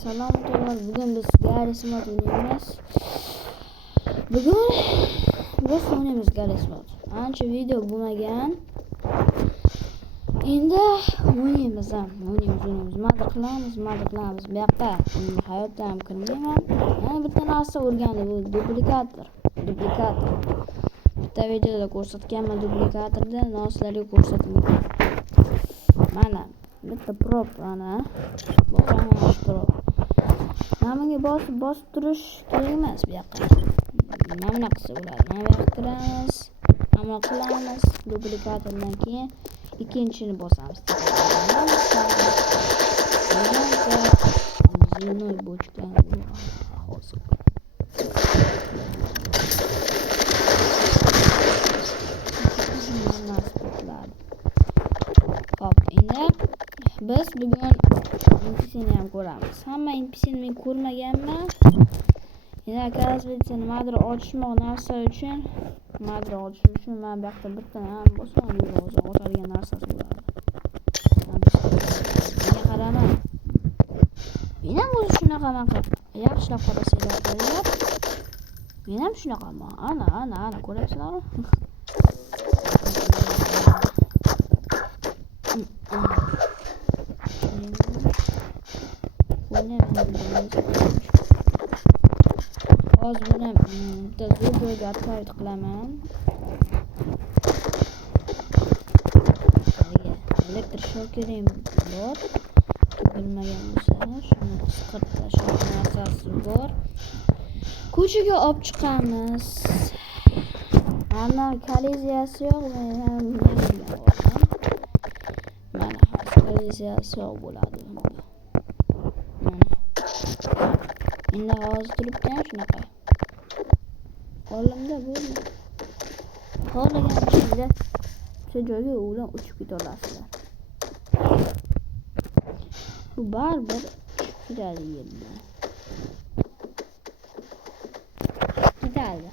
Salom do'stlar, bugun biz Garry's Mod o'ynaymiz. Bugun biz o'ynaymiz Garry's Mod. Ancha video bo'lmagan. Endi o'ynaymiz. Madda qilamiz. Bu yoqqa hayotda ham kirmayman. Yana bitta narsa o'rgandim, bu duplikator. Bitta videoda ko'rsatganman duplikatorda, sizlarga ko'rsatmayman. Mana bitta prop ana. Bo'g'aman prop. Menga bosib turish kerak emas bu yoqqa. Mana qilsa bo'ladi. Mana bu yoqqa kiramiz. Ammo qilamiz duplikatordan keyin ikkinchini bosamiz. Zinoy bochka. Hop, endi biz bugun NPC'ni ham ko'ramiz. Hamma NPC'ni men ko'rmaganman. Endi akazvetse nimadir ochishmoq narsa uchun, men bu yoqda bitta ham bosam, o'zadigan narsasi bo'ladi. Menga qarama. Men ham o'zi shunaqaman. Yaxshilab qarasanglar bo'ladi. Men ham shunaqaman. Ana ko'ryapsizlarmi? Hozir buni bitta zo'r joyga atlayt qilaman. Elektroshokerim bor. Bilmagan bo'lsangiz, shuni qisqarib tashlash narsasi bor. Ko'chaga olib chiqamiz. Mana koliziyasi yo'q, mana koliziyasi yo'q bo'ladi. Endi hozir turibdi ham shunaqa. Qo'limda bo'ldi. Xohlagan joyda shu joyga o'lan uchib keta olasizlar. Bu baribir ketadi yerdan. Ketadi.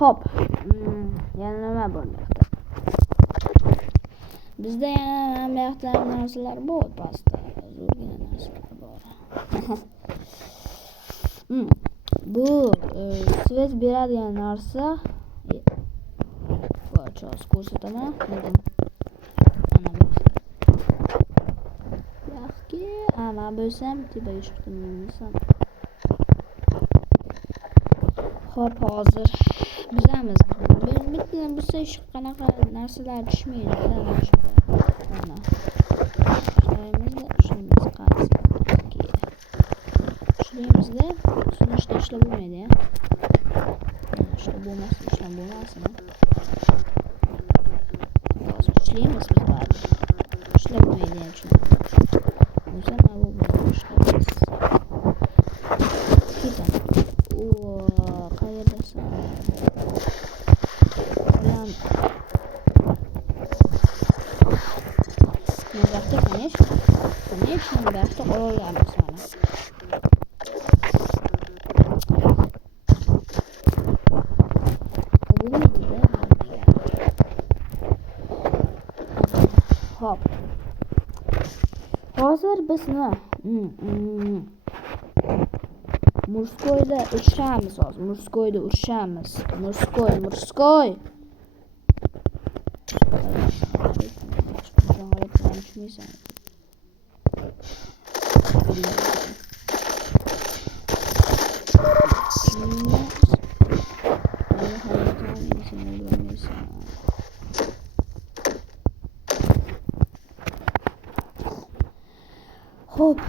Hop. Yana nima bo'lyapti? Bizda yana bu yoqda narsalar bor, pastda. Zo'rgina narsalar bor. Bu svet beradigan narsa. Qo'chos ko'rsataman. Mana bu. Yaxki, ama bo'lsam tepaga chiqdim. Hop, hozir bizamiz. Bitta bo'lsa hech qanaqa narsalar tushmaydi. Mana. Ishlaymiz-da, so'nishda ishlab bo'lmaydi. Ishlab bo'lmasin. Hozir ishlaymiz biz baribir. Ishlab bo'lmaydi uchun. O'zi mana bu ishlaymiz. Ketadi. Qayerdasan? Bilan Navbatda конечно navbatda qolamiz mana. Hop. Hozir biz nima? Murskoyda uchamiz hozir. Murskoy. Hop.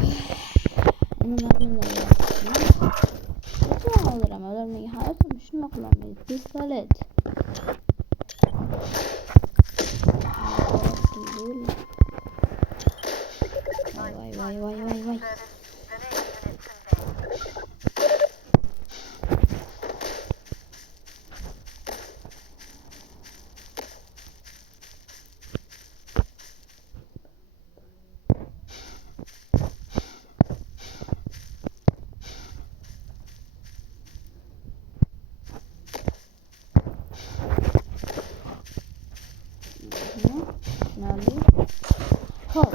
Öldürmeyi hayatım şunu kullanmayı. Pistolet. Vay. tushunarli. Hop.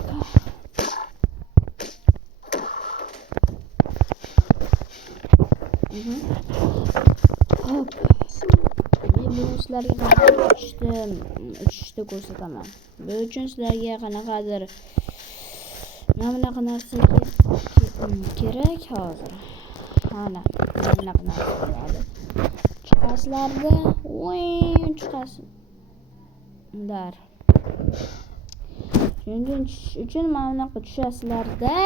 Hop. Men buni sizlarga uchishda ko'rsataman. Bu uchun sizlarga qanaqadir mana bunaqa narsa kerak hozir. Mana bunaqa narsa bo'ladi. Chiqasizlarda, chiqasizlar. Shuning uchun mana bunaqa tushasizlarda